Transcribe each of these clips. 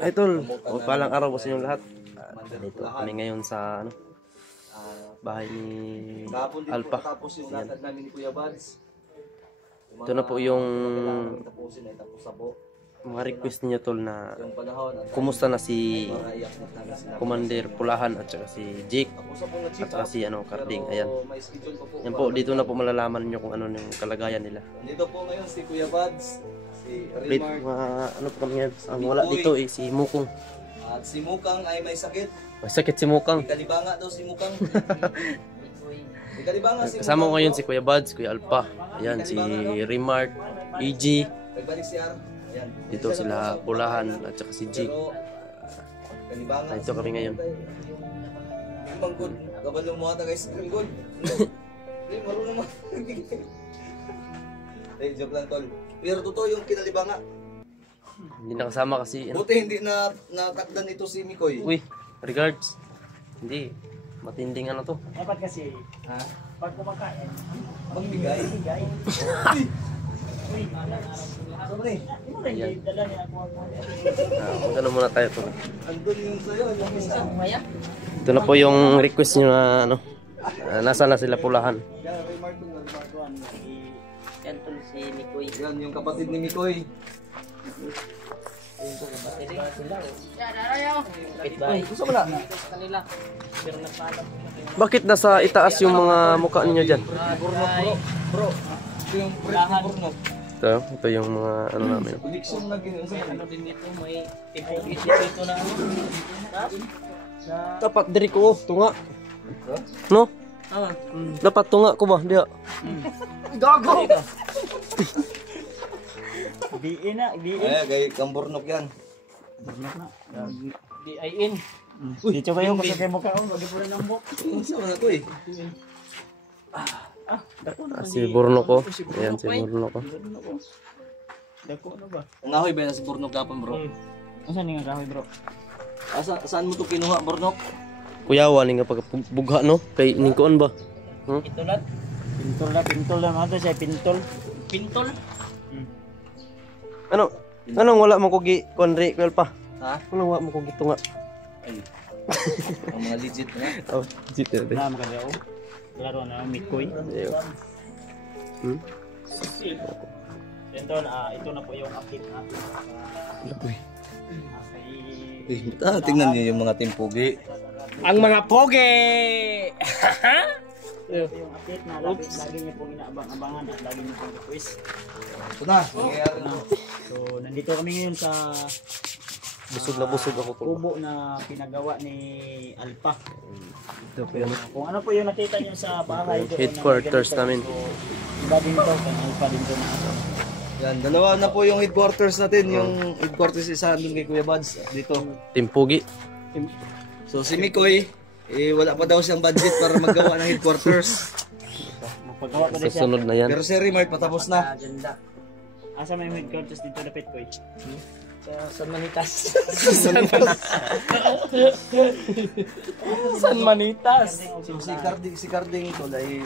Idol, palang araw sa inyong lahat. Dito kami ngayon sa bahay ni Alpha. Ayan. Ito na po yung mga request niya tol na kumusta na si Commander Pulahan at saka si Jake at saka si Karding. Ayan. Yan po, dito na po malalaman niyo kung ano yung kalagayan nila. Dito po ngayon si Kuya Buds, si Remark, ano po kami yan? Ang wala dito si Mukong. At si Mukang ay may sakit. May sakit si Mukang. Kalibanga daw si Mukang. Kalibanga si Kasama ko ngayon si Kuya Buds, Kuya Alpha. Ayan, si Remark, EG. Nagbalik si Ar. Ayan. Dito sila Pulahan at saka si Jake. Dito kami ngayon. Bang good. Kabalo mo ata guys, good. Hindi marunong mo. Joke lang tol. Pero totoo yung kinalibanga. Hindi nakasama kasi. Buti hindi na natakdan ito si Mikoy. Uy, regards. Hindi. Matinding to. Dapat kasi, pag kumakain, magbigay. Uy, Sobre. Ayan. dala niya ako. Magkano muna tayo to. Andun yung sayo, yung isa. Ito na po yung request nyo na nasa na sila Pulahan. Yan, Remark dun, Remark dun. Yan tol si Mikoy. Yan, yung kapatid ni Mikoy. Gusto mo na? Bakit nasa itaas yung mga mukha ninyo dyan? Bro. Ito yung Burnok. Ito yung mga namin. Eleksyon na gano'n. Ano din dito, may tipong dito na ano. Dapat diri ko, tunga. No? Dapat tunga ko ba? Diya. Gago! Ibiin na, ibiin. Ay, kay kang Burnok yan. Burnok na. Di ay in. Dito ba yung kasagay mo ka? Wagi po rin ang bok. Gusto mo na ito eh. Si Burnok ko. Ayan si Burnok ko. Dako ano ba? Ang ahoy ba na si Burnok kapon bro? Asan nga kahoy bro? Saan mo ito kinuha Burnok? Kuyawa ni nga pagbugha no? Kay ningkoon ba? Pitulat? Pintol lang ito siya, pintol. Pintol? Anong wala mo kugi konri kwel pa? Ha? Anong wala mo kugi tunga? Ay. Ang mga legit na. Oh, legit na. Wala makagaw. Laro na, Mikoy. Pintol, ito na po yung update natin. Tingnan niyo yung mga timpugi. Ang mga poge! Yung update na lagi niyo pong inaabang-abangan at lagi niyo pong request. Ito na, nangyayari na. So, nandito kami ngayon sa Busog ako to. kubo na pinagawa ni Alpha. Ito po yan. Kung ano po yung nakita niyo sa bahay doon. Headquarters namin. So, iba din ito, kay Alpha din ito na ito. Yan, dalawa na po yung headquarters natin. Yung headquarters isa doon kay Kuya Buds. Dito. Timpugi. So si Mikoy, wala pa daw siyang budget para magawa ng headquarters. Magpagawa ko din siya. Susunod na yan. Pero si Remark patapos na. Asa may headquarters dito na Petkoy? Sa Manitas. San Manitas. So si Carding ito ay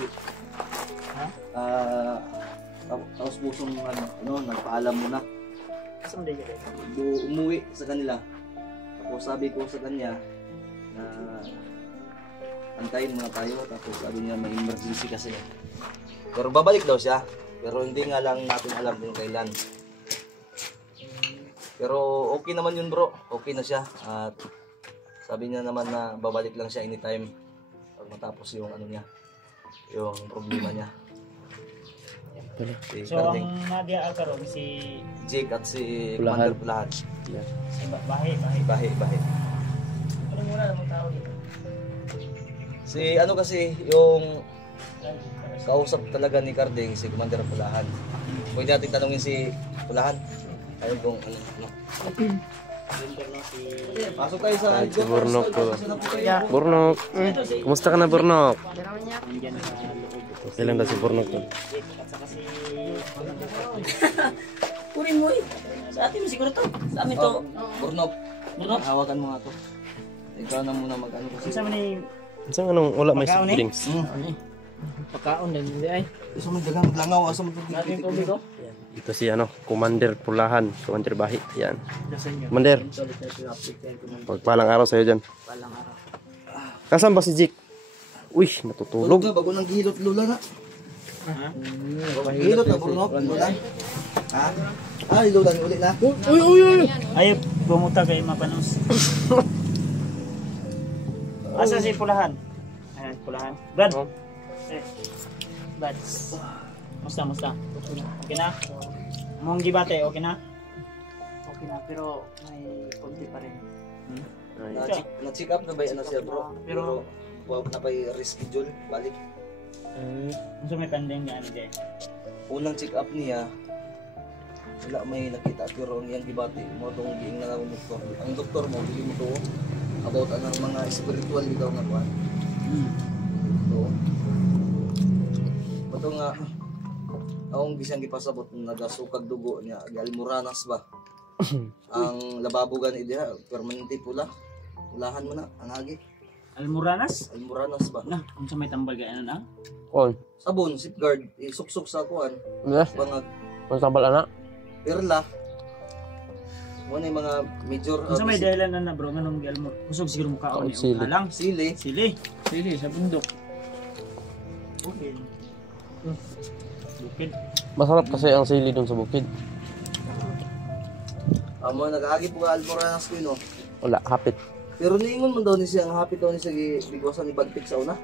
tapos pusong nagpaalam mo na. Asa mo din Umuwi sa kanila. Tapos sabi ko sa kanya na antayin muna tayo. Tapos sabi niya may emergency kasi. Pero babalik daw siya. Pero hindi nga lang natin alam kung kailan. Pero okay naman yun bro. Okay na siya. At sabi niya naman na babalik lang siya anytime. Pag matapos yung niya. Yung problema niya. Si So Carding, ang Nadia Alcaron si Jake at si Pulahan. Commander Pulahan. si Bahe. Bahe. Ano muna namang tao dito? Si kasi yung kausap talaga ni Carding, si Commander Pulahan. Pwede natin tanongin si Pulahan. Ayun kung ano. Pasok tayo sa Si Burnok ko. Burnok. Kumusta ka na Burnok? Nandiyan sa loob. Kailan daw si Burnok ko? At saka si Kunin mo eh. Sa atin mo siguro to. Sa amin to. Burnok. Burnok? Hawakan mo nga to. Ikaw na muna mag-ano kasi. Sa ni Saan anong wala may soft Pagkaon, drinks? pagkaon din hindi ay. Gusto mo dagang langaw asa mo Natin tubig ko. Ito si ano, Commander Pulahan, Commander Bahi. Yan. Sa inyo. Commander, pagpalang araw sa'yo dyan. Palang araw. Kasan ba si Jake? Uy, natutulog. Tulog na, bago nang gilot lula na. Ha? Gilot na, Bruno, lula. Ha? Ay, lula ni uli na. Uy. Ay, pumunta kay Mapanos. Asa si Pulahan? Ayan, Pulahan. Brad. Eh. Brad. Musta? Okay na? Mong gibate, okay na? Okay na, pero may konti pa rin. Na-check up na ba yan na siya, bro? Pero, Huwag na pa'y reschedule, balik. gusto may pending nga hindi. Unang check up niya, wala may nakita pero ang iyang gibati mo itong giing na ng doktor. Ang doktor mo, bili mo to about anong mga spiritual ikaw nga kuhan. Ito. Ito nga, akong gisang gipasabot nagasukag dugo niya, almoranas ba? Ang lababugan idiha, permanente pula. Ulahan mo na, ang agi. Almoranas? Almoranas ba? Na, kung sa may tambal gaya na On. Sabon, safeguard, isuksok sa kuhan. Yes. Bangag, Kung tambal anak. perla. Muna yung mga major Kung sa may dahilan na bro, ganun galmo. Kusog siguro mukha Oh, ni sili. lang. sili. Sili sa bundok. Bukid. Bukid. Masarap kasi ang sili dun sa bukid. Amo nag-agi po ka almoranas ko no. Wala, hapit. Pero niingon man daw ni siya ang hapit daw ni siya bigwasan ni Bagtik sa una.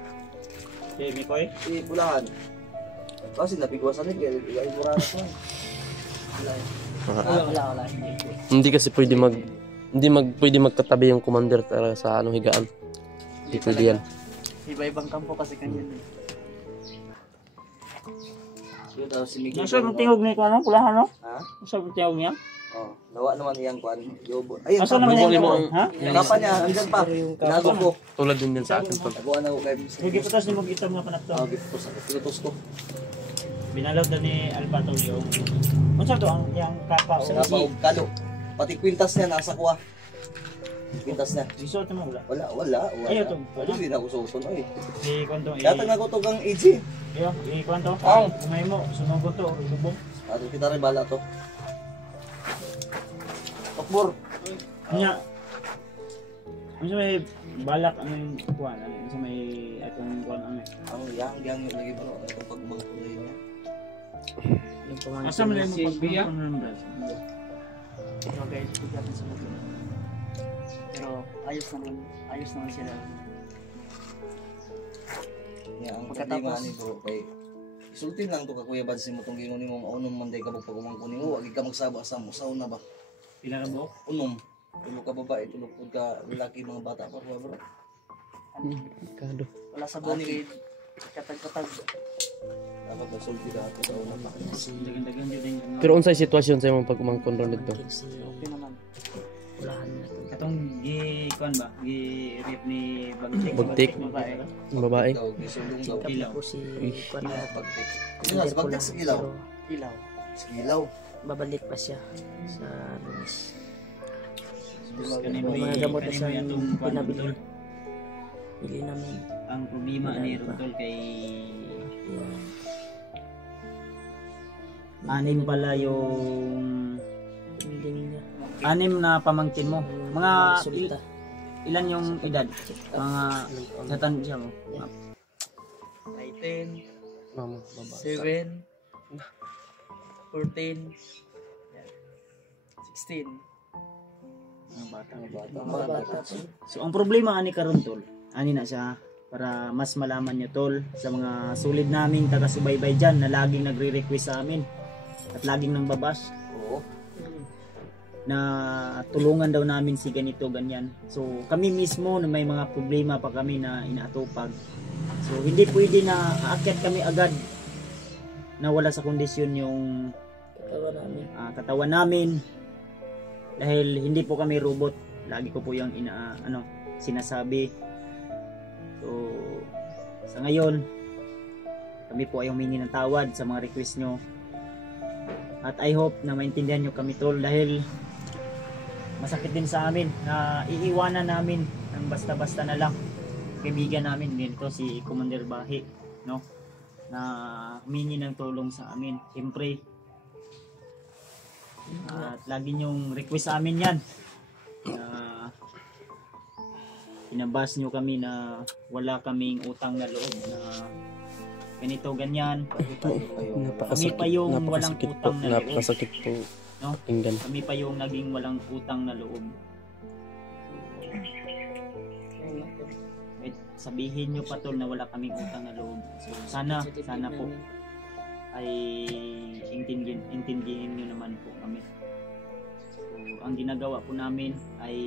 Si Mikoy? Si Bulahan. Kasi napigwasan ni kaya almoranas mo. Wala. Hindi kasi pwede pwede magkatabi yung commander talaga sa ano higaan. Hindi pwede yan. Iba-ibang kampo kasi kanyan. So daw si Miguel. Nasa yung tingog ni ko ano, Pulahan no? Ha? Nasa yung tingog niya? Oh, nawa naman iyang kuan. Yobo. Ayun. Nasa naman Bubuli yung mo mo? Ha? Kapa niya, andyan pa. Nago ko. Tulad din yan sa akin pag Naguan ako kay Sige putas ni mo gito mga panakto. Ah, giputos ako. Pilutos ko. Binalot na ni Alpato yung... Unsa to ang yang kapa o Sa og kalo. Pati kwintas niya nasa kuha. Kwintas niya. Resort mo wala. Wala. Ayaw to. Wala din ako susun oy. Di kwento Datang ako to kang AG. Iyo, i kwento. Umay mo sunugot to or lubong. Ato kita rin bala to. Tokbor. Nya. Unsa may balak ano yung kuan ano unsa may atong kuan ano. Ang yang lagi bro itong pagmangkulay niya. Asa man yung pagbiya? Okay, pagdating sa mga. Pero ayos naman sila. Ya ang Pagkatapos- problema ni bro kay isultin lang to ka kuya bad mo tong gingon nimo maunom man day ka pag pagumangko nimo wag ka magsaba sa mo sauna ba. Pila ka buok? Unom. Tulog ka babae, tulog pud ka lalaki mga bata pa bro. kado. Wala sa bukid. Katag-katag. Dapat masulti ka ato sa una. Dagan-dagan yun yung... Pero unsay sitwasyon sa imong pagmangkon ron dito? Okay naman. Ulahan na ito. Katong kuan ba? Gi-rip ni Bagtik. Bagtik. Babae. Ang babae. Ikaw gisulong daw. Ilaw. Ako si Kuan Ilaw pagtik. Ilaw sa pagtik sa ilaw. Ilaw. Sa ilaw. babalik pa siya sa Lunes. Kanimo May mga gamot na sa atong kuan pinabili. Rutol. Bili namin. Ang problema ni Rutol kay Yan. anim pala yung Piniling niya. anim na pamangkin mo. Mga Sulita. ilan yung edad? Mga natan siya mo. 19, Mama, baba. 7, 14, 16. Mga bata. So ang problema ani karon tol, ani na siya para mas malaman niyo tol sa mga sulid naming taga-subaybay diyan na laging nagre-request sa amin at laging nang babas Oo. na tulungan daw namin si ganito ganyan. So kami mismo na may mga problema pa kami na inaatupag. So hindi pwede na aakyat kami agad na wala sa kondisyon yung Katawa namin. katawan namin dahil hindi po kami robot. Lagi ko po yung sinasabi. So sa ngayon kami po ay humingi ng tawad sa mga request nyo at I hope na maintindihan nyo kami tol dahil masakit din sa amin na iiwanan namin ng basta-basta na lang kaibigan namin ganito si Commander Bahi, no, na humingi ng tulong sa amin. Siyempre At lagi niyong request sa amin yan. Pinabas niyo kami na wala kaming utang na loob na ganito, ganyan. Kami pa yung walang napakasakit po, utang na loob. napakasakit po. No? Tingnan. Kami pa yung naging walang utang na loob. Kahit sabihin nyo pa tol na wala kaming utang na loob. So sana po ay intindihin nyo naman po kami. So ang ginagawa po namin ay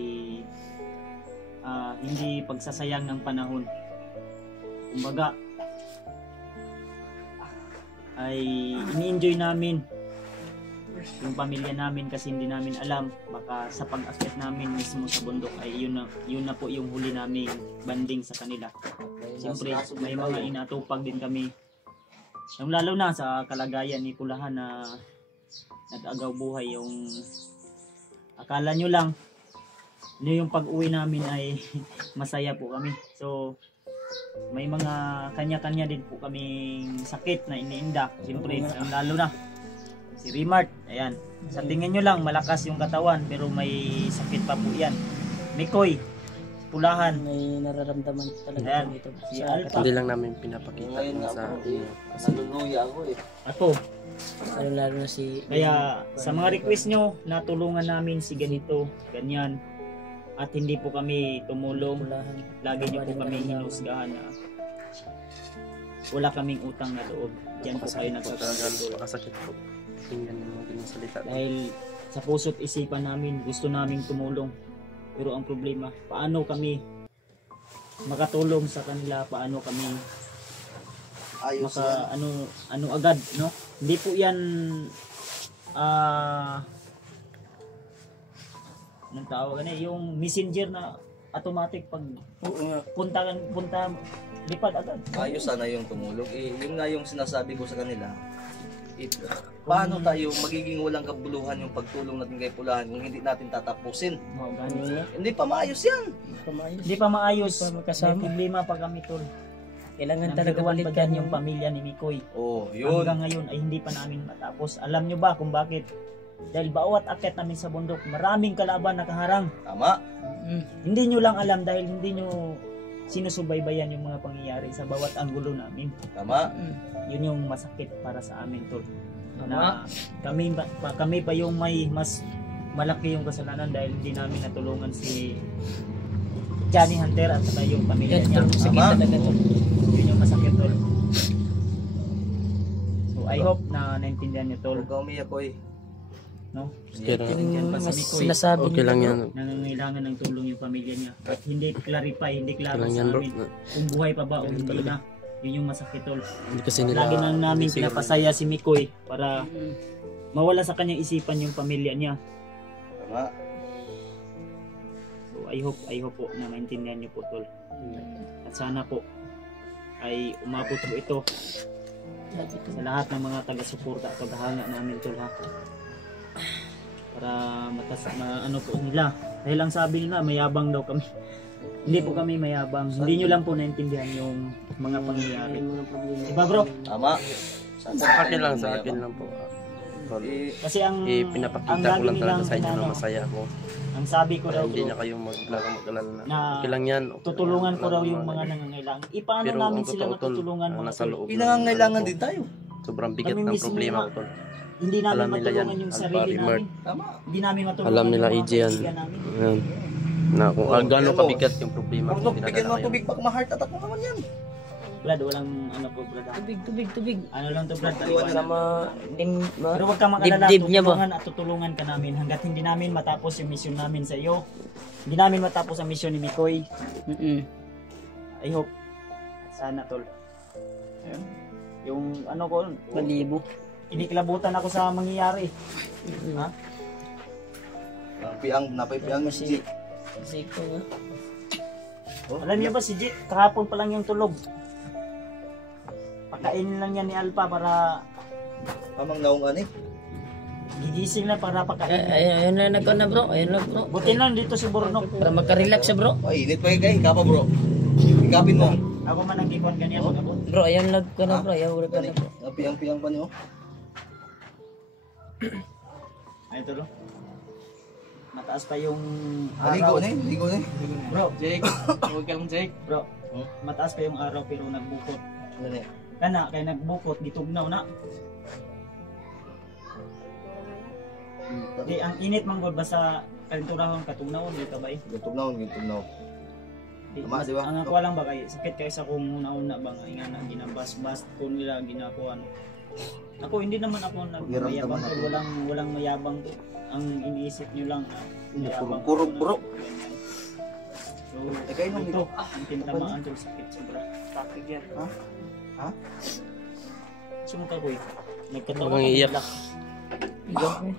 hindi pagsasayang ng panahon. Kumbaga ay ini-enjoy namin yung pamilya namin kasi hindi namin alam, baka sa pag-akyat namin mismo sa bundok ay yun na po yung huli naming banding sa kanila. Siyempre may mga inatupag din kami, yung lalo na sa kalagayan ni Pulahan na nag-agaw buhay. Yung akala nyo lang yung pag-uwi namin ay masaya po kami. So may mga kanya-kanya din po kaming sakit na iniinda. Siyempre lalo na si Remart, ayan. Sa tingin nyo lang, malakas yung katawan, pero may sakit pa po yan. Mikoy, Pulahan, May nararamdaman talaga ayan. dito. Si Sa Alpha, Hindi lang namin pinapakita Ngayon kung nga sa po, inyo. Kasi naluluya ako eh. ako. lalo na si... Kaya sa mga request nyo, natulungan namin si ganito, ganyan. At hindi po kami tumulong. Pulahan. Lagi nyo po kami hinusgahan na wala kaming utang na loob. Yan po kayo nagsasabi. napakasakit po. Tingnan yung mga ganyan salita. Dahil sa puso't isipan namin, gusto naming tumulong. Pero ang problema, paano kami makatulong sa kanila, paano kami Ayos yan. ano agad, no? Hindi po yan anong tawag yung messenger na automatic pag Oo nga. punta lipad agad. Ayos sana yung tumulong. Yun nga yung sinasabi ko sa kanila. Paano tayo magiging walang kabuluhan yung pagtulong natin kay Pulahan kung hindi natin tatapusin? Hindi pa maayos yan. Hindi pa maayos. Hindi pa May magkasama. problema pa kami tol. Kailangan talaga Nagagawan pa balikan dyan yung pamilya ni Mikoy. Oh, yun. Hanggang ngayon ay hindi pa namin matapos. Alam nyo ba kung bakit? Dahil bawat akyat namin sa bundok, maraming kalaban nakaharang. Tama. Hindi nyo lang alam dahil hindi nyo sinusubaybayan yung mga pangyayari sa bawat anggulo namin. Tama. Yun yung masakit para sa amin tol. Na kami pa yung may mas malaki yung kasalanan dahil hindi namin natulungan si Johnny Hunter at saka yung pamilya niya. Sige Tama. talaga to. Yun yung masakit tol. So I hope na naintindihan niyo tol, Huwag ka umiyak ko eh. no? Pero Naintindihan pa si Mas Mikoy. sinasabi okay lang yan. Nangangailangan ng tulong yung pamilya niya. At hindi clarify, hindi Okay klaro lang sa yan bro. amin kung buhay pa ba o hindi na. Yun yung masakit tol. Hindi kasi nila. Lagi na namin hindi siguro- pinapasaya si Mikoy para mawala sa kanyang isipan yung pamilya niya. Tama. So I hope po na maintindihan niyo po tol. At sana po ay umabot po ito sa lahat ng mga taga-suporta at taga-hanga namin tol ha. Para ano po nila. Dahil ang sabi nila mayabang daw kami. Hindi po kami mayabang. Hindi nyo lang po naintindihan yung mga pangyayari. Diba bro? Tama. Sa akin lang po. Tol. Kasi ang Pinapakita ko lagi lang talaga nilang sa inyo na ano, masaya ako. ang sabi ko Para daw hindi bro, na kayo mag-alala na. na Okay lang yan. Okay tutulungan lang. ko raw Wala yung naman mga eh. nangangailangan. Paano Pero namin ang sila totoo, tol, matutulungan mga nasa tol? loob. Pinangangailangan ng- din tayo. Sobrang bigat Kami ng mismo problema nga. ko tol. Hindi namin Alam nila matulungan yan, yung Alpha, sarili Remart. namin. Tama. Hindi namin matulungan Alam nila, yung mga AJ yan. kaibigan namin. Ayan. Na kung Oh, gaano yan mo. kabigat yung problema Pag kung bigyan dinadala mo kayo. tubig, baka ma-heart attack mo naman yan. Brad, walang ano po brad. Tubig. Ano lang to brad, Iwan taliwanan. Sama, Pero wag kang mag-alala, dibdib niya ba? tutulungan at tutulungan ka namin hanggat hindi namin matapos yung mission namin sa iyo. Hindi namin matapos ang mission ni Mikoy. I hope. Sana tol. Ayun. Yung ano ko, Malibo. inikilabutan ako sa mangyayari. Ha? Napay-piang si Kasi ko nga. Alam niyo ba si Jit, kahapon pa lang yung tulog. Pakainin lang yan ni Alpha para Amang naong ani. gigising na para pakainin. Ayun na nagko na bro. Ayun na bro. Buti lang dito si Bornok. Para magka-relax siya bro. Ay, init pa kay hika pa bro. Hikapin mo. Ako man ang gikon kaniya pag abot. Bro, ayun lag ko na bro. Ayaw ka na bro. Napiang-piang pa niyo. Ay, ito lo. Mataas pa yung Maligo araw. na eh, maligo na eh. Bro, Jake, huwag ka lang Jake. bro. Mataas pa yung araw pero nagbukot. Ano na eh? Kana kay nagbukot gitugnaw na. Di ang init man gud basta kalinturahon katugnawon dito ba eh. Gintugnaw. Tama, di ba? Ang ako lang ba kay sakit kay sa kung una-una bang ingana ginabas-bas ko nila ginakuan. Ako hindi naman ako nagmayabang Giramdaman ko, walang mayabang ko. Ang iniisip niyo lang mayabang Kurog, ko. bro. So, Tagay nung ito, ang tintamaan to sakit sobra. Takig yan. Ha? Sumuka ko eh. Nagkatawa Huwag kang iiyak. Ikaw eh.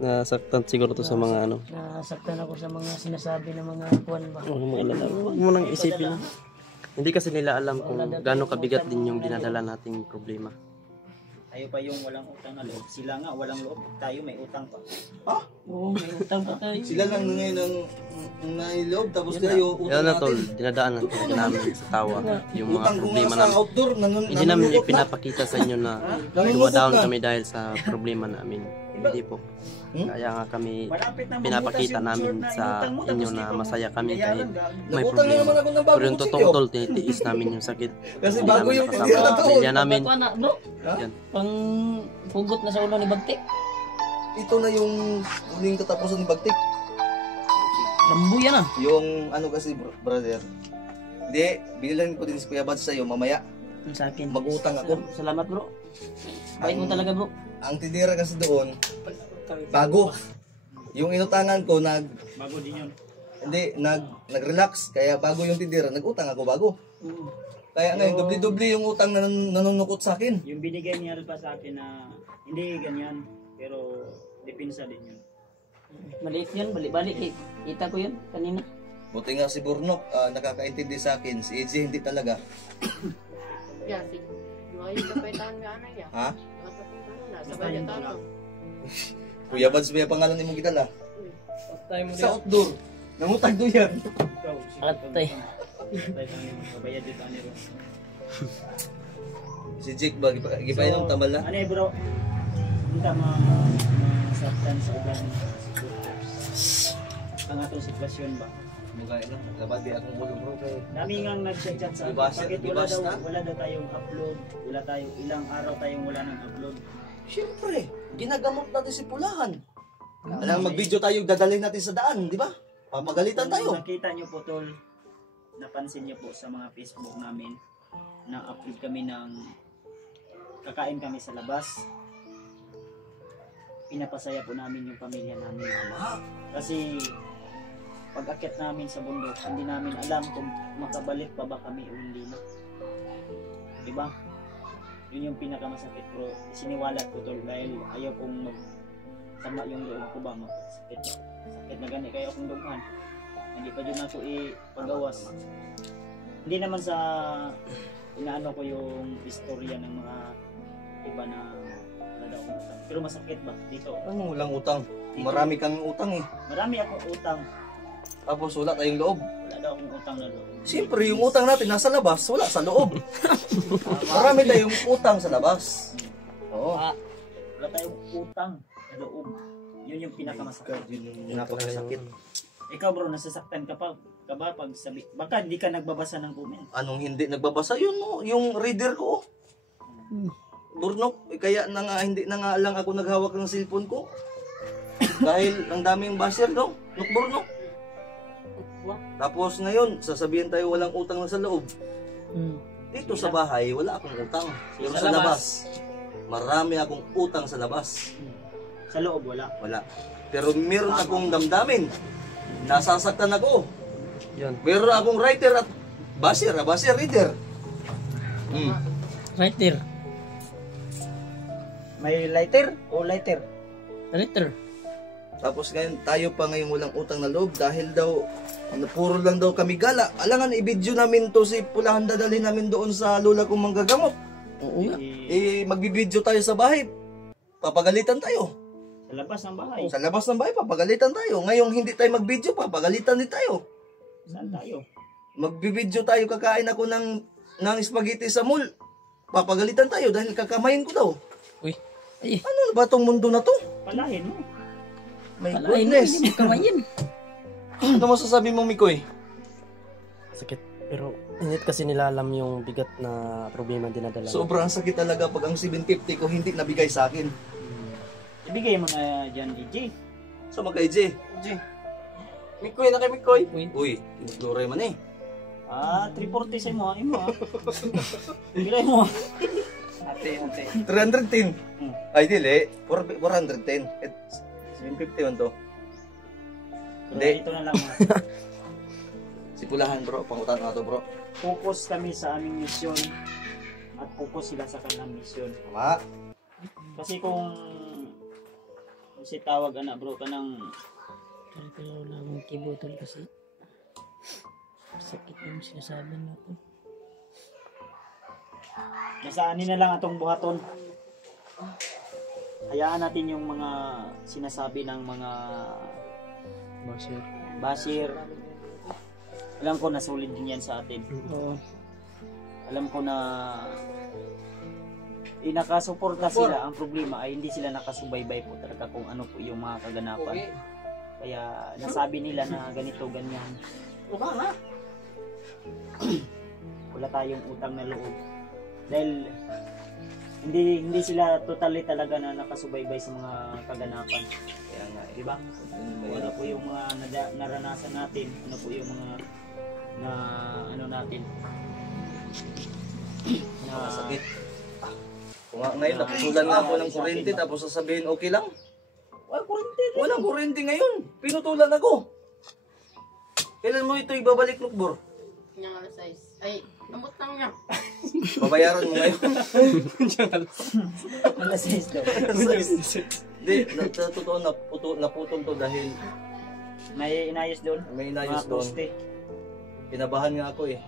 Nasaktan siguro to sa mga ano. Nasaktan ako sa mga sinasabi ng mga kuwan ba. Huwag mo alala. Huwag mo nang isipin. Hindi kasi nila alam kung gaano kabigat din yung dinadala nating problema. Tayo pa yung walang utang na loob. Sila nga walang loob. Tayo may utang pa. Oo, may utang pa tayo. Sila lang ngayon ang nailoob, tapos kayo Kaya utang na tol, natin. dinadaanan talaga namin sa tawa yung mga Utang ko nga problema sa namin. outdoor, Hindi namin ipinapakita sa inyo na dumadown kami dahil sa problema namin. Hindi po. Kaya nga kami Malapit na pinapakita mabutas yung namin short na sa inutang mo, inyo tapos na di pa mo masaya kami bayaran, kahit gago. may Nagutang na naman problema. ako ng Pero bagong yung totoong kutsilyo. tol, tinitiis namin yung sakit. Kasi Hindi bago namin yung nakasama tindera sa to. pamilya namin. Ba't na bro? Yan. Pang pugot na sa ulo ni Bagtik. Ito na yung huling katapusan ni Bagtik. Lambo yan ah. Yung ano kasi brother. Hindi, bilang ko din si Kuya Bad sa'yo mamaya. Ang sa akin. Mag-utang ako. Salamat bro. Bait mo talaga bro. Ang tindera kasi doon, bago. Yung inutangan ko, Bago din yun. nag-relax. Kaya bago yung tindera, nag-utang ako bago. Kaya ngayon, dubli-dubli yung utang na nanunukot sa akin. Yung binigay ni Alpa sa akin na hindi ganyan. Pero depensa din yun. Maliit yun, balik-balik. Kita ko yun kanina. Buti nga si Burnok, nakakaintindi sa akin. Si AJ hindi talaga. Ya, si Noy kapitan nga na ya. Ha? Sabay na tayo. Kuya Bads, may pangalan ni mo kita la. Tayo mo Sa outdoor. Nangutag do yan. Ikaw, Atay. Kabayad dito, ano yun. Si Jake ba, gipainom tamal na? Ano eh bro, hindi ka masaktan sa ibang ang atong sitwasyon ba? Mugay lang, nagabad di akong ulo bro. Dami nga nag-chat sa Ibas- bakit ibas na? wala daw tayong upload, wala tayong ilang araw tayong wala nang upload. Siyempre, ginagamot natin si Pulahan. Alam, mag-video tayo, dadalhin natin sa daan, di ba? Papagalitan Kung tayo. nakita nyo po tol, napansin nyo po sa mga Facebook namin na upload kami ng kakain kami sa labas. Pinapasaya po namin yung pamilya namin. Kasi pag akyat namin sa bundok, hindi namin alam kung makabalik pa ba kami o hindi na. Diba? Yun yung pinakamasakit pero siniwalat ko tol dahil ayaw kong magsama yung loob ko ba sakit na gani kaya akong dughan. Hindi pa din ako ipagawas. Hindi naman sa inaano ko yung istorya ng mga iba na wala daw akong utang. Pero masakit ba dito? Ano, walang utang. Marami kang utang eh. Marami akong utang. Tapos wala tayong loob. Wala daw akong utang na loob. Siyempre, yung utang natin nasa labas, wala sa loob. Marami tayong utang sa labas. Oo. Wala tayong utang na loob. Yun yung pinakamasakit. Yun yung napakasakit. Ikaw bro, nasasaktan ka pa pag sabi, baka hindi ka nagbabasa ng comment. Anong hindi nagbabasa? Yun no, yung reader ko. Burnok, kaya na nga, hindi na nga lang ako naghawak ng cellphone ko. Dahil ang daming basher, no? Burnok. Tapos ngayon, sasabihin tayo walang utang na sa loob. Dito sa bahay, wala akong utang. Pero Sa sa labas, marami akong utang sa labas. Sa loob wala. Wala. Pero meron akong damdamin. Nasasaktan ako. Yan. Meron akong writer at basher reader. Right there. May lighter o lighter? Lighter. Tapos ngayon, tayo pa ngayon walang utang na loob dahil daw, puro lang daw kami gala. Alangan, i-video namin to si Pulahan, dadalhin namin doon sa lula kong manggagamot. Oo nga. Magbibideo tayo sa bahay. Papagalitan tayo. Sa labas ng bahay. Sa labas ng bahay, papagalitan tayo. Ngayong hindi tayo mag-video, papagalitan din tayo. Saan tayo? Magbibideo tayo, kakain ako ng spaghetti sa mall. Papagalitan tayo dahil kakamayin ko daw. Uy. Ay. Ano ba tong mundo na to? Palahin mo. My Kalain mo, goodness. hindi mo kamayin. Ano masasabi mo, Mikoy? Sakit. Pero hindi kasi nila alam yung bigat na problema dinadala. Sobrang sakit talaga pag ang 750 ko hindi nabigay sa akin. Ibigay mo na dyan, DJ. So magkay J. Mikoy na kay Mikoy. Uy, tinugluray man eh. 340 sa mo, imo. Ibigay mo. Ate. 310. Hmm. Ay, dili. 410. 750 man to. Pero Hindi. ito na lang. Si Pulahan bro, pangutan na to bro. Focus kami sa aming misyon at focus sila sa kanilang misyon. Tama. Kasi kung si tawag anak bro kanang Pero wala akong kibotol kasi. Sakit yung sinasabi mo ko. nasaanin na lang atong buhaton. Hayaan natin yung mga sinasabi ng mga basir. Alam ko na solid din yan sa atin. Oo. Alam ko na nakasuporta sila. Ang problema ay hindi sila nakasubaybay po talaga kung ano po yung mga kaganapan. Kaya nasabi nila na ganito, ganyan. Wala tayong utang na loob. Dahil hindi sila totally talaga na nakasubaybay sa mga kaganapan. Kaya nga, di ba? Ano po yung mga naranasan natin, ano po yung mga na ano natin. Na Sakit. Kung nga ngayon, naputulan na ako ng kurente tapos sasabihin okay lang. Walang kurente ngayon. Pinutulan ako. Kailan mo ito ibabalik, Lukbor? Kanyang alas 6. Ay, amot lang niya. Babayaran mo ngayon. alas 6 daw. Hindi, totoo naputol to dahil May inayos doon. may inayos Mga doon. poste. Kinabahan nga ako eh.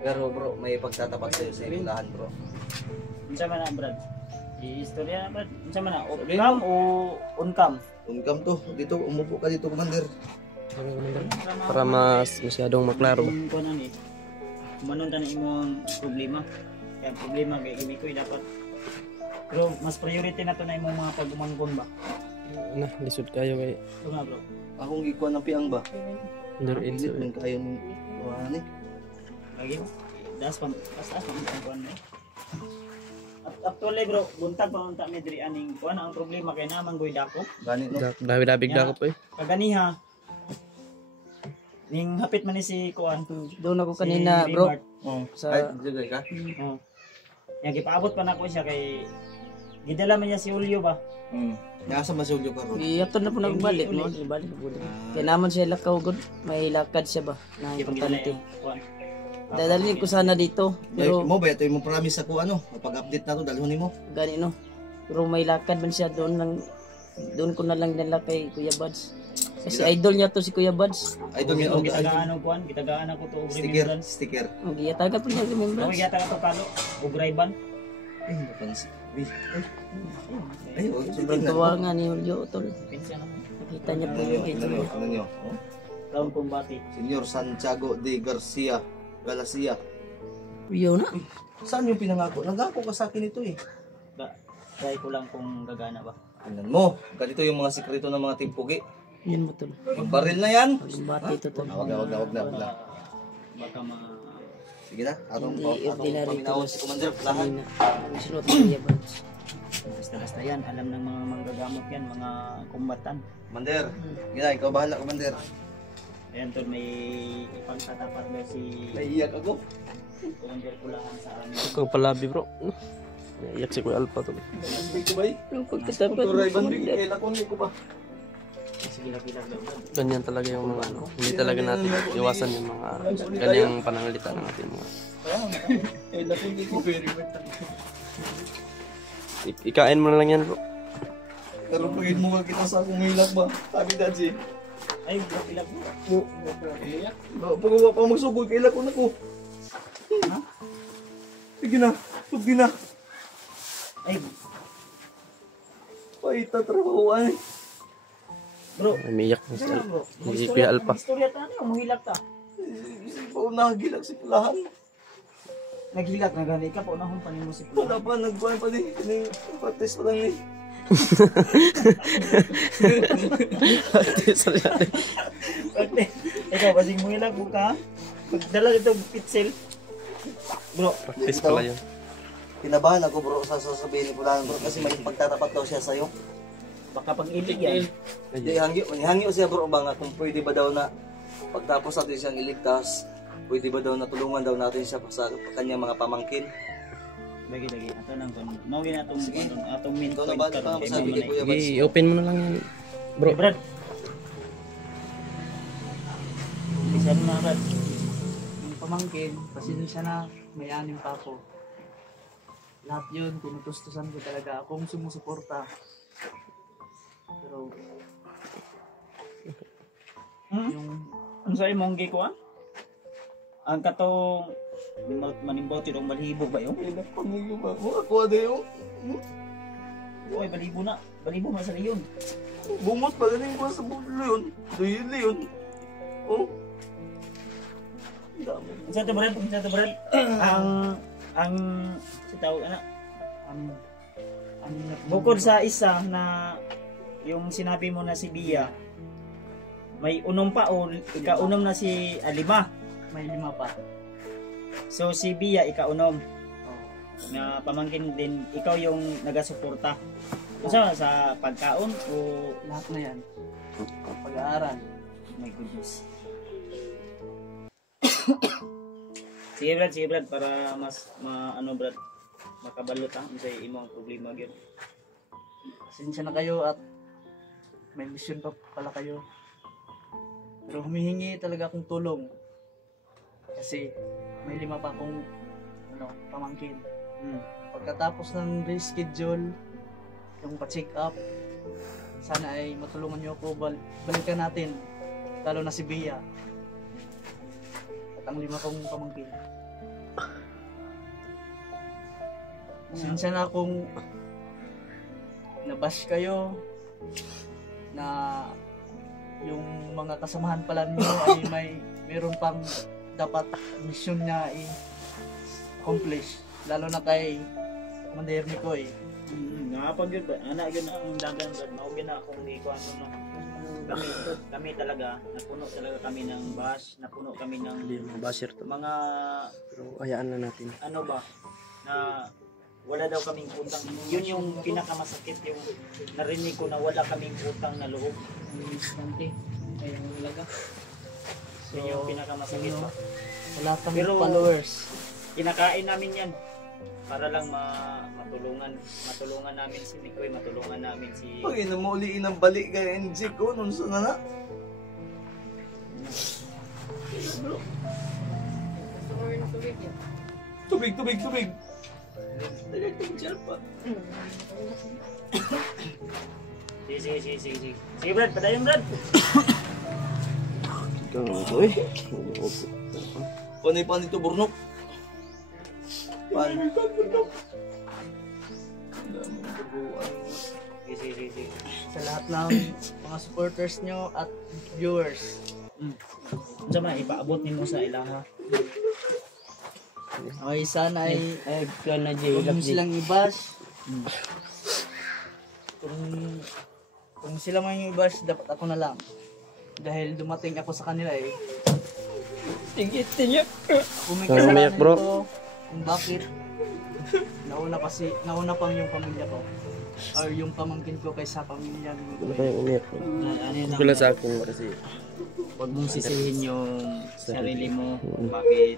Pero bro, may pagtatapat sa'yo sa Pulahan bro. Unsa man na, Brad? Istorya na, Brad. Unsa man na? Sabihin Off-cam o on-cam? Uncam to. Dito, umupo ka dito, Commander. Para mas masyadong maklaro ba? Kung ano ni, kumanon ta na imong problema. Kaya problema kay Imi ko dapat. Pero mas priority na to na imong mga pagumanggon ba? Na, lisod kayo kay Ito nga bro. Akong ikuan ng piang ba? Under Hindi man kayo ng tuwahan eh. Lagi mo. Das pa ang kuan mo. Actually bro, buntag pa unta mi diri aning kuan ang problema kay naman goy dako. Gani no? Dabi-dabig na ako po eh. Kaganiha. Ning hapit man ni si kuan. Doon ako kanina, bro. Oh. Sa- Ay, digay ka? Oh. Yang gipaabot pa nako siya kay gidala man niya si Julio ba? Nasa masulyo ka ron. Iyaton na po na balik mo. Ibalik po din. Kaya naman siya lakaw good. May lakad siya ba? Na Di pa gidala importante. yung kuan. Dadalhin ko sana dito. Pero Mo ba ito yung promise ako ano? Pag-update na to dalhon nimo. gani no. Pero may lakad man siya doon ko na lang nila kay Kuya Buds. Kasi idol niya to si Kuya Buds. Idol niya og Gitagaan og kuan, gitagaan ako to og sticker, remembrance. sticker. Magiyataga po niya Ako remembrance. gyata ka to kalo og rayban. Ay, napansin. Ay, oh, Sobrang tuwa nga ni Julio Utol. Pinsa na mo. Nakita niya po yung Tingnan video nyo, niya. tingnan nyo. Oh. Taon kumbati. Senyor Santiago de Garcia Galacia. Julio na. Saan yung pinangako? Nangako ka sa akin ito eh. Try ko lang kung gagana ba. Tingnan mo, ganito yung mga sikreto ng mga timpugi. Yan mo Tol. Yung baril na yan. Bati ito Tol. Wag na. Baka ma Sige na, atong Hindi ordinary paminawon si Commander Lahat. kanina. Ang sunod ni Kuya Buds. basta-basta yan, alam ng mga manggagamot yan, mga kumbatan. Commander, gina, ikaw bahala Commander. Ayan tol, may ipagtatapat daw si Naiiyak ako. Commander Pulahan sa amin. Ikaw palabi bro. Naiyak si Kuya Alpha to. Hindi ko ba eh? Yung pagkatapat Turay mo. banding, kailan ko ko ba? Sige lang daw. Ganyan talaga yung mga ano. Hindi talaga natin iwasan yung mga ganyang panangalita ng ating mga. Kailan ko ko very much. Ikain mo na lang yan bro. Pero pagin mo ka kita sa akong hilak ba? Sabi Dadji. Ay, ilag mo. Pagawa pa magsugod, kailan ko na ko. Ha? Sige na, sige na. Ay, Paita trabahoan. bro. Umiyak na si Kuya Alpha. Istorya ta ano, muhilak ta. Isip pa nagilak si Pulahan. Naghilak na gani ka po na panin mo si Pulahan. Wala pa, nagbuhan pa din. Practice pa lang ni. Ikaw, basing mo ilang buka. Magdala itong pitsil. Bro, Practice pala yun. Kinabahan ako bro sa sasabihin ni Pulahan bro kasi may pagtatapat daw siya sa'yo. baka pag ilig yan. Hindi, hangyo siya bro ba nga kung pwede ba daw na pagtapos natin siyang iligtas, pwede ba daw na tulungan daw natin siya sa kanyang mga pamangkin. Lagi-lagi, ato nang kung mawin atong main Ikaw na ba? point Paano kay masabi Mama kay na. Kuya Bats? Sige, open mo na lang yan. Bro, Brad. Isa na Brad. Yung pamangkin, pasensya na, may anim pa ako. Lahat yun, tinutustusan ko talaga. Akong sumusuporta. Pero, yung Ano sa imong gikuan? Ang katong manimbaw tirong malhibo ba yun? Pangyo ba? Ako ano yun? Uy, balibo na. Balibo man sa leon. Bumot pa rin ko sa bulo yun. Duyil yun. Oh. Dami. Sa to Brad, ang si tawag ana. Bukod sa isa na yung sinabi mo na si Bia, may unom pa o ikaunom na si Alima. may 5 pa. So si Bia ikaunom Oh. na pamangkin din, ikaw yung nagasuporta. Sa pagkaon o Lahat na yan. Pag-aaral. my goodness. Sige Brad, para mas ano Brad, makabalot ang sa imong problema gyud. Pasensya na kayo at may mission pa pala kayo. Pero humihingi talaga akong tulong. Kasi may 5 pa akong pamangkin. Pagkatapos ng reschedule, yung pa-check up, sana ay matulungan niyo ako, balikan natin, lalo na si Bia. At ang 5 kong pamangkin. Pasensya na kung nabash kayo na yung mga kasamahan pala niyo ay meron pang dapat mission niya i-accomplish. Lalo na kay Commander Mikoy. Nakapag yun ba? Anak yun ang dagan Brad, maugi na akong ikuan no. Kami talaga, napuno talaga kami ng bash, napuno kami ng hindi mo basher to. mga Pero hayaan na natin. ano ba na wala daw kaming utang. Yun yung pinakamasakit, yung narinig ko na wala kaming utang na loob. Dante, ayun talaga. Yun yung pinakamasakit ba. Wala kang Pero- followers. Kinakain namin yan para lang matulungan namin si Mikoy, matulungan namin si Pag inamuliin ang balik kay NG ko, nun sa na. Gusto mo rin ng tubig yan? Tubig. Nagagtinsyal pa. Sige. Sige Brad, padayon Brad. Uy. Panay pa nito burnok. Pan. Sige. Sa lahat ng mga supporters nyo at viewers. Unsa man ipaabot nimo sa ilaha? Okay, sana ay Plan na huwag mo silang i-bash. Kung sila man yung i-bash, dapat ako na lang. Dahil dumating ako sa kanila Tingit niya. Ako may Parang kasalanan umiyak, bro. ito. Kung bakit nauna pang yung pamilya ko or yung pamangkin ko kaysa pamilya ni Ano kayong umiyak? Ano yun Wala sa akin kasi Huwag mong sisihin yung sarili mo kung bakit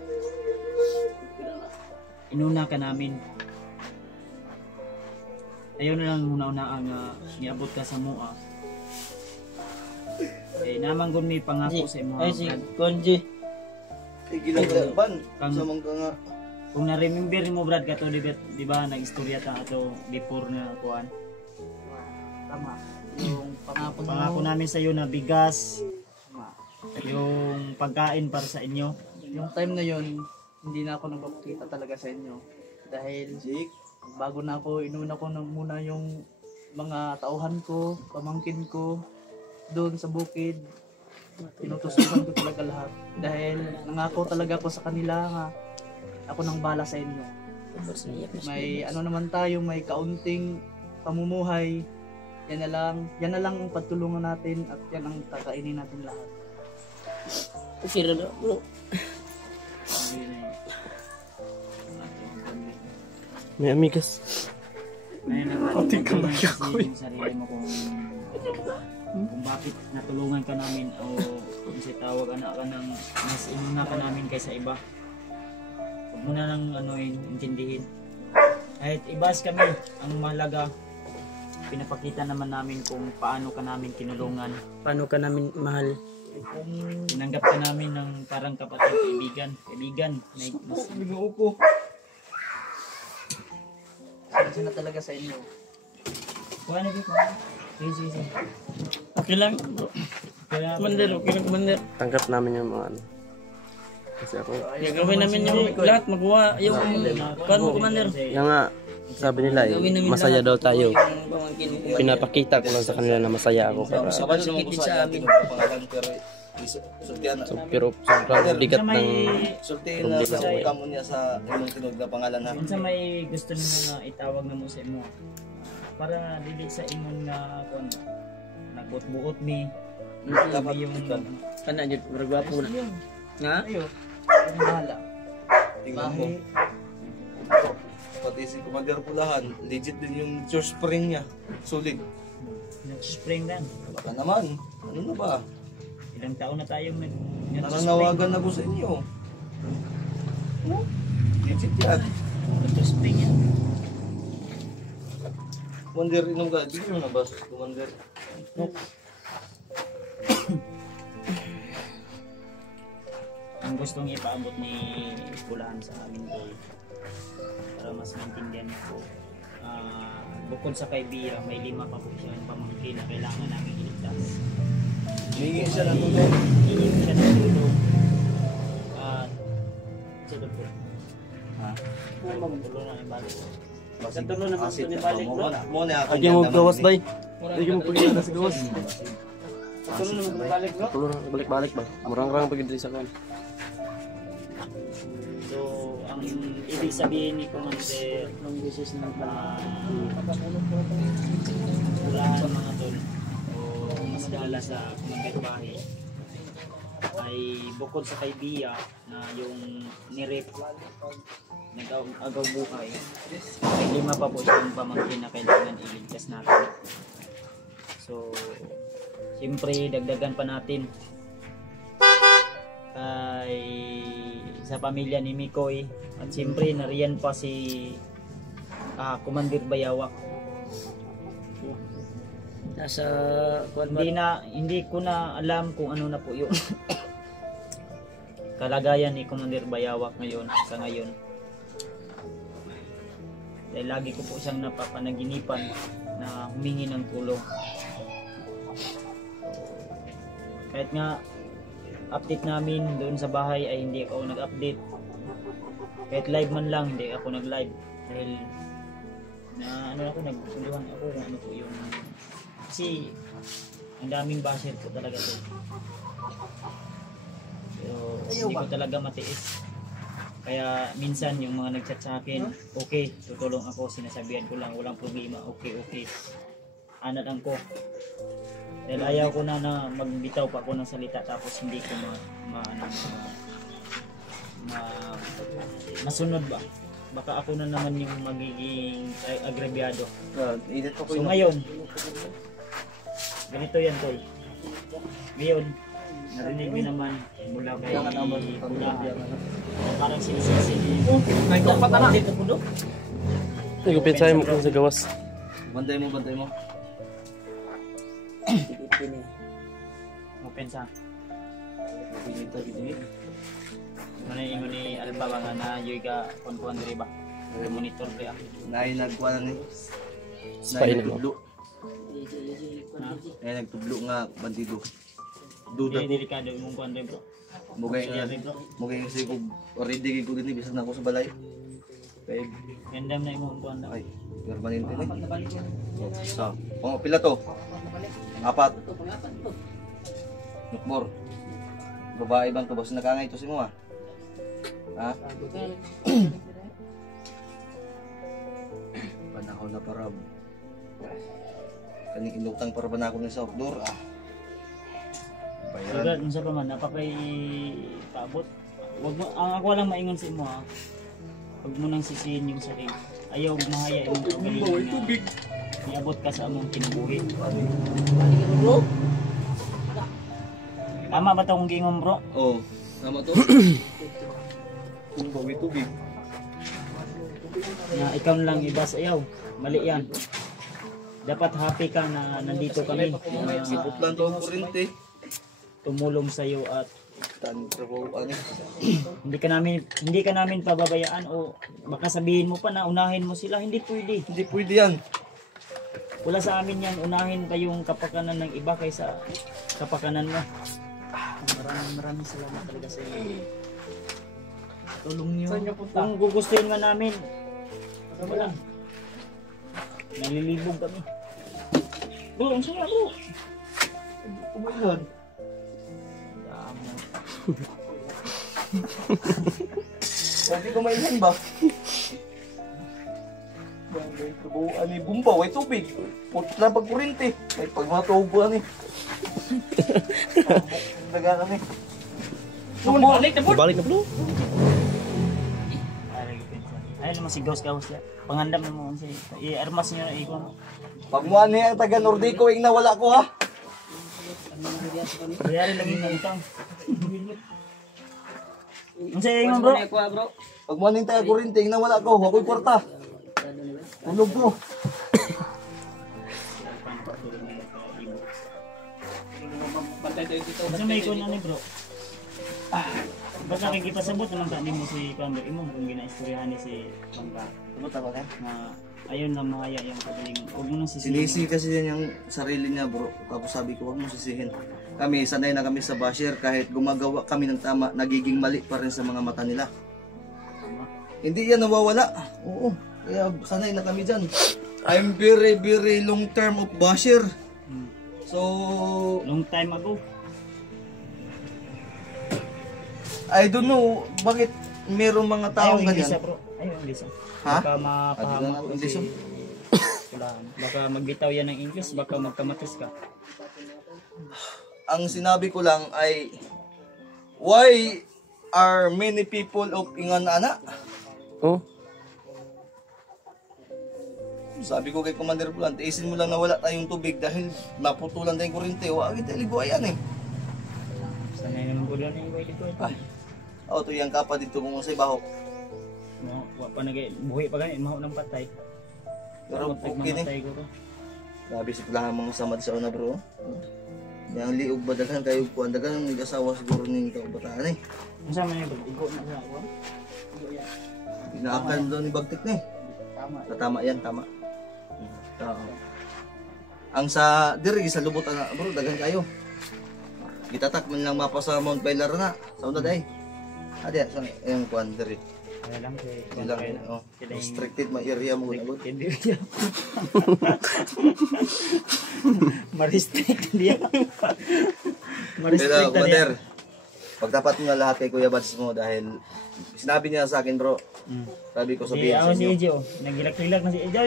inuna ka namin. Ayaw na lang una ang niabot ka sa mua. Eh, naman kung may pangako sa imo. Ay si Konji. Igilang ban. Kang- Sa mga nga. Kung na-remember mo Brad kato di ba nag-istorya ta ato before na kuan. Tama. Yung pangako Pangako mo. namin sa iyo na bigas, Tama. yung pagkain para sa inyo. Yung time na yun, hindi na ako nagpapakita talaga sa inyo. Dahil Jake. bago na ako, inuna ko na muna yung mga tauhan ko, pamangkin ko, doon sa bukid. Tinutusukan ko talaga lahat. Dahil nangako talaga ako sa kanila nga ako nang bala sa inyo. May ano naman tayo, may kaunting pamumuhay yan na lang ang pagtulungan natin at yan ang kakainin natin lahat. Okay na bro. May amigas. Pati ka yung sarili mo kung bakit natulungan ka namin o kung si tawag anak ka ng mas inuna ka namin kaysa iba. Huwag mo na lang intindihin. Kahit ibas kami, ang mahalaga, pinapakita naman namin kung paano ka namin tinulungan. Paano ka namin mahal? Kung tinanggap ka namin ng parang kapatid, kaibigan, mas Binuupo. Pasensya na talaga sa inyo. kuha na dito. Sige. Okay lang bro. Kaya, Commander, okay lang Commander. Tanggap namin yung mga ano. Kasi ako, Gagawin namin yung lahat, makuha yung kuhan mo Commander. yan nga, sabi nila Gawin namin masaya lahat, daw tayo. makuha yung pamangkin mo. Pinapakita ko lang sa kanila na masaya ako. Para, Sabay sa mga Sa kusa amin. natin ang pangalan pero sultihan na. pero sobrang bigat ng Sultihan na sa kamo niya sa imong tinud na pangalan ha. Kung sa may gusto nyo na itawag na mo sa imo, para dili sa imong na kung nagbut-buot mi, Dapat yung Kana jud gwapo na. yun. Nga? Ayo, yung bahala. tingnan mo. Pati si Commander Pulahan, legit din yung church spring niya. Solid. Nag-spring lang. Baka naman. Ano na ba? Ilang taon na tayong Nananawagan na ko sa inyo. Oh, legit yan. Nag-spring yan. Commander, inom ka. Bigyan mo na ba, Commander? Ang gustong ipaabot ni Pulahan sa amin ko para mas maintindihan niyo po. Bukod sa kay Bira, may 5 pa po siya ang pamangkin na kailangan namin iligtas. Hingin siya ng tulong. Hingin siya ng tulong. At sige po. Ha? Tulong na ibalik. Katulo naman ito ni Balik bro. Muna ako. Lagi mo gawas day. Lagi mo pagiging na sa gawas. Katulo naman ito ni Balik bro. Tulo na balik-balik ba? Murang-rang pag sa kan. So, ang ibig sabihin ni Commander Long beses na Pulahan mga tol o mas dala sa Commander Bahay ay bukod sa kay Bia na yung nirep nag-agaw buhay may 5 pa po siyang pamangkin na kailangan iligtas natin. So siyempre dagdagan pa natin ay sa pamilya ni Mikoy at siyempre nariyan pa si Commander Bayawak. nasa kuan ba? Hindi ko na alam kung ano na po yung kalagayan ni Commander Bayawak ngayon sa ngayon. Dahil lagi ko po siyang napapanaginipan na humingi ng tulong. Kahit nga update namin doon sa bahay ay hindi ako nag-update. Kahit live man lang hindi ako nag-live dahil na nagsunduhan ako kung ano po yung kasi ang daming basher ko talaga to. Pero hindi ko talaga matiis. Kaya minsan yung mga nag-chat sa akin, okay, tutulong ako, sinasabihan ko lang, walang problema, okay. Ana lang ko. Dahil ayaw ko na magbitaw pa ako ng salita tapos hindi ko masunod ba. Baka ako na naman yung magiging agrabyado. Edit ko So ngayon, ganito yan tol. Ngayon, narinig mo naman mula kay Pulahan. Parang sinisisi niya. Ay, kapat na. Dito po do. Ay, gupit sa'yo mo kung sa gawas. Bantay mo. Open sa. Pinita gini. Mana ingon ni Alba nga na yoy ka kon diri ba. Monitor pa. Nay nagkuha na ni. Spy na mo. Nagtublo. Nay nagtublo nga bandido. Duda ko. Delikado imong kuan diri bro. Mugay kasi ko already ko din bisan ako sa balay. Kay Gandam na imong kuan na. ay permanente ni. So, pila to? 4. Nukbor. Babae bang to basta nakangay to si mo ah. Ha? Panahon na para kaning inutang para ba na ako sa outdoor Brad, bayaran. unsa pa man napakay paabot. Wag mo ang ako lang maingon sa imo ha. Wag mo nang sisihin yung sarili. Ayaw mahaya imong kagalingan. Tubig. Niabot ka sa among kinabuhi. Tama ba tong gingon bro? Oh, tama to. Kung bawi tubig. Na ikaw na lang ibas ayaw. Mali yan. Dapat happy ka na nandito kami. Sipot lang to ang kurente. Tumulong sa iyo at Tan trabaho ani. hindi ka namin pababayaan o baka sabihin mo pa na unahin mo sila. Hindi pwede. Hindi pwede yan. Wala sa amin yan unahin pa yung kapakanan ng iba kaysa kapakanan mo. Maraming salamat talaga sa inyo. Tulong niyo. Kung gugustuhin man namin, wala. Nalilibog kami. Bro, ang saya bro. Kumain. Sabi ko mainan ba? Bagay trabaho ani bumbaw ay tubig. Putla pag kurente. May pagmatubo ani. Dagan ani. Balik na bro. Ay, naman si Ghost Ghost. Pangandam na mo si i-armas niya ikaw. Pagmuan niya ang taga Nordico ing nawala ko ha. Kaya lang yung utang. Ang sa ingon bro? Pagmuan ning taga kurente ing nawala ko, ako'y kwarta. Tulog ko. Kasi may ikon ano bro? Ba't nakikipasabot naman ka mo si Kamber Imo kung ginaistoryahan ni si Kamber? Tulog ako na. Na ayun lang mahaya yung kagalingan. Huwag mo nang sisihin. Sinisi kasi yan yung sarili niya bro. Tapos sabi ko, huwag mo sisihin. Kami, sanay na kami sa basher. Kahit gumagawa kami ng tama, nagiging mali pa rin sa mga mata nila. Hindi yan nawawala. Oo. Kaya sanay na kami dyan. I'm very, very long term of basher. So, Long time ago. I don't know bakit merong mga taong Ayaw English ganyan. bro. Ayaw English. Ha? Baka mapahamak Ano ko English, si Kulaan. Baka magbitaw yan ng English. Baka magkamatis ka. Ang sinabi ko lang ay, why are many people of Inganana? Oh. Sabi ko kay Commander Pulan, tiisin mo lang na wala tayong tubig dahil maputulan tayong kurente. Huwag kita liguayan eh. Sanay naman ko lang yung way dito. Ay, to yung kapa dito kung sa ibaho. Wa pa buhi pa gani. Maho ng patay. Pero okay din. Mamatay ko to. Grabe sa pulahan mga samad sa una bro. Yang liog ba daghan kayo kuan daghan ng asawa siguro ning kabataan eh. Unsa man yung igo na sa ako? Pinaakan daw ni Bagtik ni. Tama. Tama yan, tama. Oo. Ang sa diri sa lubot ana bro daghan kayo. Gitatak man lang mapa sa Mount Bailar na. Sa una day. Adi sa yung kuan diri. Kaya lang kay Ilang oh, restricted ma area mo gud. hindi dia. Maristrect dia. Pero Maristrect dia. Commander, pagtapat mo na lahat kay Kuya Bats mo dahil sinabi niya sa akin bro. Sabi ko Si sabihin sa ako si inyo. Ejo, nagilak-kilak na si Ejo.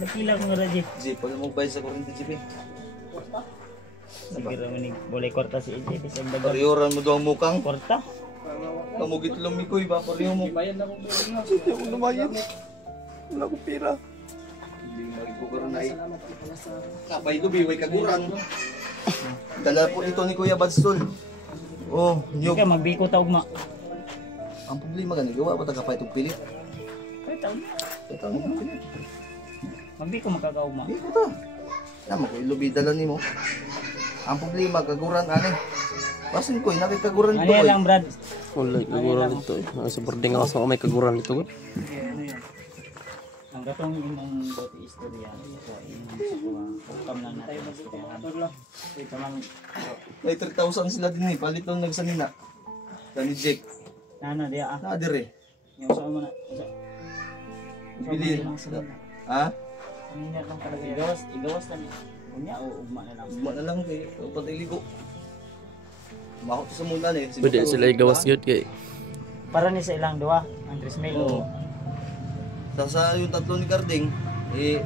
Nagilak mo na Ejo. Jeep, pag mo bayad sa kuryente Jeep eh. Sige raman ni boleh korta si Ejo bisag dagan. Pariyoran mo daw ang mukang. Korta. Kamugit lumikoy ba? Pariyo mo. Bayad na mo. Hindi ako lumayad. Wala akong pira. Hindi magkukuran na eh. Kapay lubi, way kaguran. Dala po ito ni Kuya Badstol. Oh, Hindi nyog. ka magbiko ta ugma. Ang problema gani gawa pa tagapay itong pilit. Ito. Ito mo ang pilit. Magbiko makakaugma. Hindi ko ta. Naman ko ilubi dala ni mo. Ang problema kaguran ani. Basin ko, nakikaguran Ano ito yan eh. lang Brad? Wala kaguran dito eh. Sa boarding house ako may kaguran dito. Ano yan? Ang gatong imong bote istorya. So, imong hukam lang natin ang istorya. Ito lang. May 3,000 sila din eh. Palit nung nagsanina. Dani Jake. Ano dia ah. Nadire. Yung sa mo na. Bili. Ha? Kanina lang talaga. Igawas na niya. Unya o ugma na lang. Ugma na lang kay patiligo. Mahot sa muna eh. Pwede sila igawas yun kay. Para ni sa ilang duwa, ang 3 mil. Oo. Sa yung tatlo ni Carding, eh,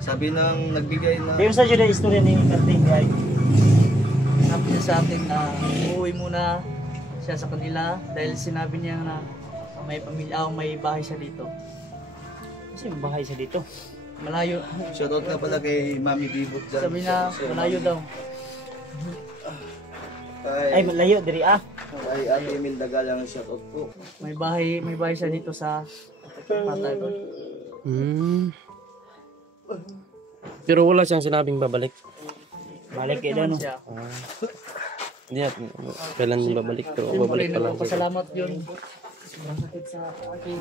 Sabi ng nagbigay na Yung sa dyan yung istorya ni Karding ay Sabi niya sa atin na uuwi muna siya sa kanila dahil sinabi niya na may pamilya o may bahay siya dito. kasi yung bahay siya dito. Malayo. shoutout nga pala kay Mami Bibot dyan. Sabi niya malayo daw. Ay, malayo, diri ah. Kay Ate Emil Dagalang shoutout po. May bahay siya dito sa Patay ko. Pero wala siyang sinabing babalik. Balik kayo doon. Siya. Hindi na, kailan yung babalik, pero babalik pa lang. Nagpapasalamat yun.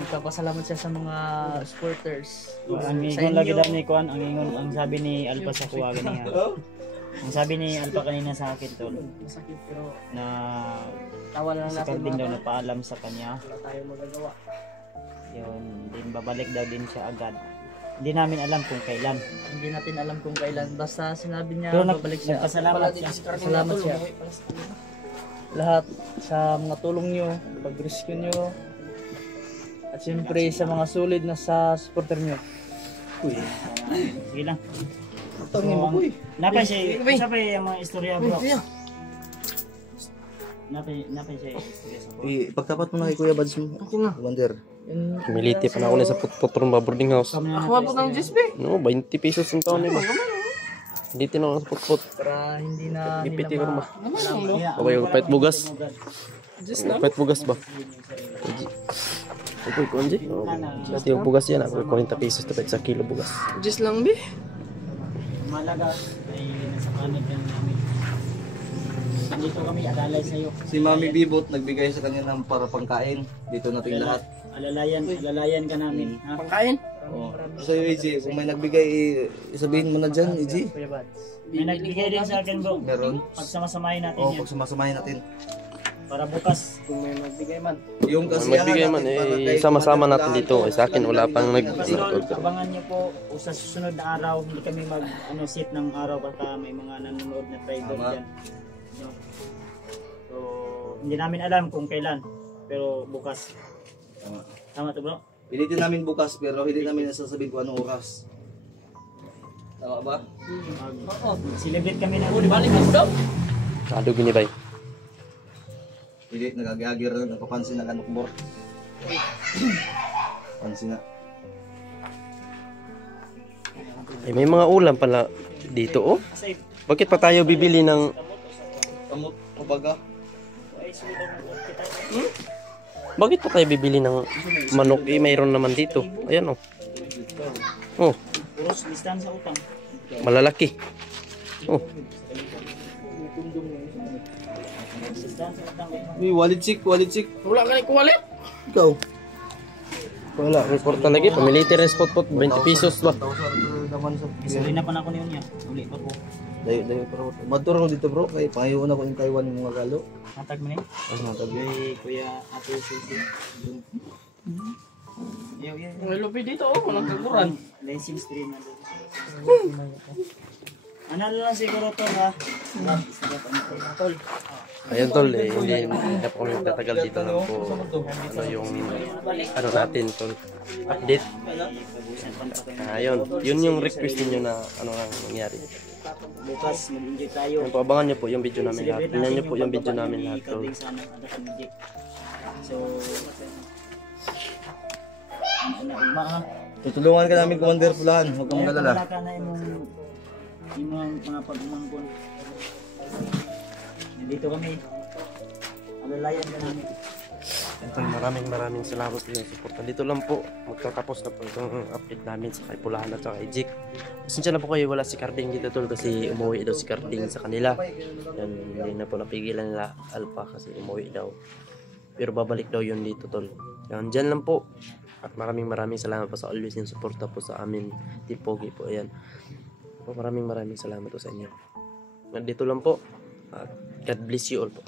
Nagpapasalamat siya sa mga supporters. Ang Sa ingon lagi inyo. daw ni Kuan, ang sabi ni Alpa sa kuha ganiya. Ang sabi ni Alpa kanina sa akin tol Masakit pero na tawa na lang si natin Karding daw mga napaalam sa kanya. wala tayo magagawa. Yun, din babalik daw din siya agad. Hindi namin alam kung kailan. Hindi natin alam kung kailan. Basta sinabi niya Pero babalik siya. nagpasalamat siya. Salamat siya. Lahat sa mga tulong nyo, pag-rescue nyo, at siyempre sa mga solid na sa supporter nyo. Sige lang. Tangin mo boy. Napay siya, isa pa yung mga istorya bro. Napay siya istorya sa bro. Pagtapat mo na kay Kuya Bads mo. Commander. Kumiliti pa na ako na sa putputron ba boarding house. Ako ng Diyos, No, 20 pesos yung taon nila. Hindi tinawag sa putput. para hindi na Ipiti ko nila naman. Okay, yung pahit bugas. Pahit bugas ba? Ito yung konji. Dati yung bugas yan. Ako 40 pesos tapos sa kilo bugas. Just lang, be. Malaga ay nasa kanan yan namin. Nandito kami, adalay sa'yo. Si Mami Bibot nagbigay sa kanya ng para pangkain. Dito natin lahat. Alalayan ka namin. Ha? Pangkain? Oh. So yung EJ, kung may nagbigay, sabihin mo na dyan, EJ. Kuya Bads. May nagbigay din sa akin bro. Meron. Pagsamasamahin natin Oh, yan. pag sumasamahin natin. Para bukas. Kung may magbigay man. Yung Kung kasiyahan magbigay man, natin para eh, kay sama-sama Commander natin Lahat. dito. Eh, sa akin, wala pang Tol, abangan niyo po sa susunod na araw. Hindi kami sit ng araw baka may mga nanonood na traitor Tama. dyan. No? So, hindi namin alam kung kailan. Pero bukas. Tama. Tama to bro? Pilitin namin bukas pero hindi namin nasasabihin kung anong oras. Tama ba? Celebrate kami na. Kado ginibay. Hindi, nagagagir na, napapansin na kanukbor. Pansin na. Eh, may mga ulam pala dito, oh. Kasi, Bakit pa tayo bibili ng... Kamot, kumbaga. Bakit pa tayo bibili ng manok? Eh, mayroon naman dito. Ayan, oh. Oh, puros listahan sa utang. malalaki. Oh, Listahan sa utang. Uy, wallet chick, wallet chick. Wala ka na kuwalit. Ikaw. wala. Reportan lagi. Pamiliti rin spot 20 pesos ba? Naman sa Isuli na pa na ako niya. Uli pa po. dayo pero maturo dito bro kay pangayon ako in Taiwan ng mga galo. Matag mo na yun. Ano tabi? Kay Kuya Ate Susi. Yo. May lupi dito, oh. Walang kaguran. Blessings stream na doon. Ano lang siguro to ha? Tol. Ayun tol, eh, hindi na po kami tatagal dito lang po. Ano yung ano natin tol. Update. Pag-usan pa pa kayo. Ayun, yun yung request niyo na ano ang nangyari. Bukas mag-enjoy tayo. Ayun po, abangan niyo po yung video namin lahat. Tingnan niyo po yung video namin lahat tol. So, ugma ha. Tutulungan ka namin Commander Pulahan, huwag kang Kaya magalala. wala ka na imong mga pag-umangkon. Nandito kami. Alalayan ka namin. Ayun, tol, maraming salamat sa inyong suporta. Dito lang po, magtatapos na po itong update namin sa kay Pulahan at saka kay Jake. Pasensya na po kayo, wala si Carding dito tol kasi umuwi daw si Carding sa kanila. Yan, hindi na po napigilan nila Alpha kasi umuwi daw. Pero babalik daw yun dito tol. Yan, dyan lang po. At maraming salamat po sa always yung suporta po sa amin. Team Pogi po, ayan. Po, maraming salamat po sa inyo. Nandito lang po. At God bless you all po.